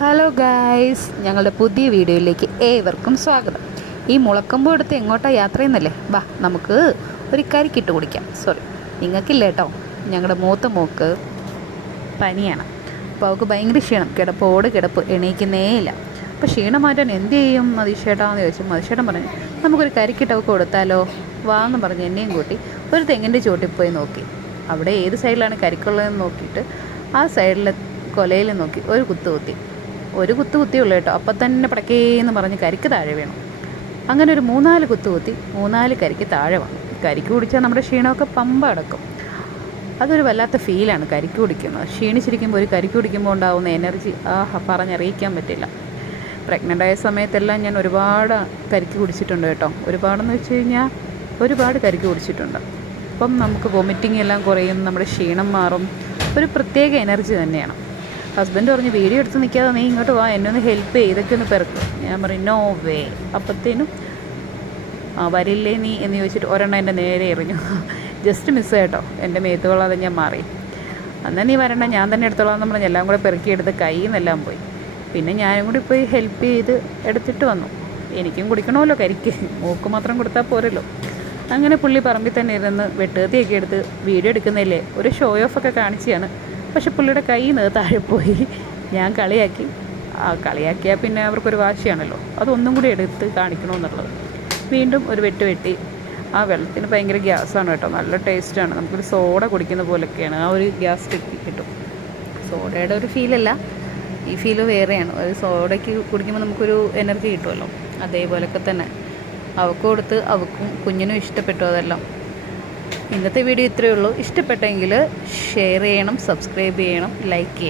Hello guys, ഞങ്ങളുടെ പുതിയ വീഡിയോയിലേക്ക് ഏവർക്കും സ്വാഗതം. ഈ മുളക്കമ്പ് എടുത്ത് എങ്ങോട്ടാണ് യാത്ര ചെയ്യുന്നല്ലേ? വാ, നമുക്ക് ഒരു കരിക്കിട്ട് കുടിക്കാം. സോറി, നിങ്ങൾക്കില്ല കേട്ടോ. ഞങ്ങളുടെ മൂത്ത മോക്ക് പനിയാണ്. അപ്പോൾ അവൾക്ക് ഭയങ്കര ക്ഷീണം, കിടപ്പ് എണീക്കുന്നേ ഇല്ല. അപ്പോൾ ക്ഷീണം മാറ്റാൻ എന്ത് ചെയ്യും മതിഷേട്ടാന്ന് ചോദിച്ചു. മതിഷേട്ടൻ പറഞ്ഞു, നമുക്കൊരു കരിക്കിട്ട് അവൾക്ക് കൊടുത്താലോ, വാന്ന് പറഞ്ഞ് എന്നെയും കൂട്ടി ഒരു തെങ്ങിൻ്റെ ചോട്ടിൽ പോയി നോക്കി. അവിടെ ഏത് സൈഡിലാണ് കരിക്കുള്ളതെന്ന് നോക്കിയിട്ട് ആ സൈഡിലെ കൊലയിൽ നോക്കി ഒരു കുത്ത് കുത്തിയുള്ളൂ കേട്ടോ. അപ്പം തന്നെ പടക്കേന്ന് പറഞ്ഞ് കരിക്ക് താഴെ വീണു. അങ്ങനെ ഒരു 3-4 കുത്തി 3-4 കരിക്ക് താഴെ വന്നു. കരിക്ക് കുടിച്ചാൽ നമ്മുടെ ക്ഷീണമൊക്കെ പമ്പ അടക്കും. അതൊരു വല്ലാത്ത ഫീലാണ് കരിക്ക് കുടിക്കുന്നത്. ക്ഷീണിച്ചിരിക്കുമ്പോൾ ഒരു കരിക്ക് കുടിക്കുമ്പോൾ ഉണ്ടാകുന്ന എനർജി പറഞ്ഞറിയിക്കാൻ പറ്റില്ല. പ്രഗ്നൻ്റ് ആയ സമയത്തെല്ലാം ഞാൻ ഒരുപാട് കരിക്ക് കുടിച്ചിട്ടുണ്ട് കേട്ടോ. ഒരുപാടെന്ന് വെച്ച് കഴിഞ്ഞാൽ ഒരുപാട് കരിക്ക് കുടിച്ചിട്ടുണ്ട്. അപ്പം നമുക്ക് വൊമിറ്റിംഗ് എല്ലാം കുറയും, നമ്മുടെ ക്ഷീണം മാറും. ഒരു പ്രത്യേക എനർജി തന്നെയാണ്. ഹസ്ബൻഡ് പറഞ്ഞു, വീഡിയോ എടുത്ത് നിൽക്കാതെ നീ ഇങ്ങോട്ട് വാ, എന്നെ ഒന്ന് ഹെൽപ്പ് ചെയ്ത് ഇതൊക്കെ ഒന്ന് പെറുക്കും. ഞാൻ പറയും നോ വേ. അപ്പത്തേനും വരില്ലേ നീ എന്ന് ചോദിച്ചിട്ട് ഒരെണ്ണം എൻ്റെ നേരെ എറിഞ്ഞു. ജസ്റ്റ് മിസ് കേട്ടോ, എൻ്റെ മേത്ത് കൊള്ളാതെ ഞാൻ മാറി. എന്നാൽ നീ വരണ്ട, ഞാൻ തന്നെ എടുത്തോളാം എന്ന് പറഞ്ഞ് എല്ലാം കൂടെ പെറുക്കിയെടുത്ത് കയ്യിൽ നിന്നെല്ലാം പോയി. പിന്നെ ഞാനും കൂടി പോയി ഹെൽപ്പ് ചെയ്ത് എടുത്തിട്ട് വന്നു. എനിക്കും കുടിക്കണമല്ലോ കരിക്ക്, മൂക്ക് മാത്രം കൊടുത്താൽ പോരല്ലോ. അങ്ങനെ പുള്ളി പറമ്പിൽ തന്നെ ഇരുന്ന് വെട്ടുകത്തിയൊക്കെ എടുത്ത് വീഡിയോ എടുക്കുന്നില്ലേ, ഒരു ഷോ ഓഫൊക്കെ കാണിച്ചാണ്. പക്ഷെ പുള്ളിയുടെ കയ്യിൽ നിന്ന് താഴെ പോയി. ഞാൻ കളിയാക്കിയാൽ പിന്നെ അവർക്കൊരു വാശിയാണല്ലോ, അതൊന്നും കൂടി എടുത്ത് കാണിക്കണമെന്നുള്ളത്. വീണ്ടും ഒരു വെട്ടി. ആ വെള്ളത്തിന് ഭയങ്കര ഗ്യാസാണ് കേട്ടോ, നല്ല ടേസ്റ്റാണ്. നമുക്കൊരു സോഡ കുടിക്കുന്ന പോലൊക്കെയാണ്, ആ ഒരു ഗ്യാസ് കിട്ടും. സോഡയുടെ ഒരു ഫീലല്ല, ഈ ഫീല് വേറെയാണ്. ഒരു സോഡയ്ക്ക് കുടിക്കുമ്പോൾ നമുക്കൊരു എനർജി കിട്ടുമല്ലോ, അതേപോലൊക്കെ തന്നെ അവൾക്ക് കൊടുത്ത് അവൾക്കും കുഞ്ഞിനും ഇഷ്ടപ്പെട്ടു അതെല്ലാം. ഇന്നത്തെ വീഡിയോ ഇത്രയേ ഉള്ളൂ. ഇഷ്ടപ്പെട്ടെങ്കിൽ ഷെയർ ചെയ്യണം, സബ്സ്ക്രൈബ് ചെയ്യണം, ലൈക്ക് ചെയ്യണം.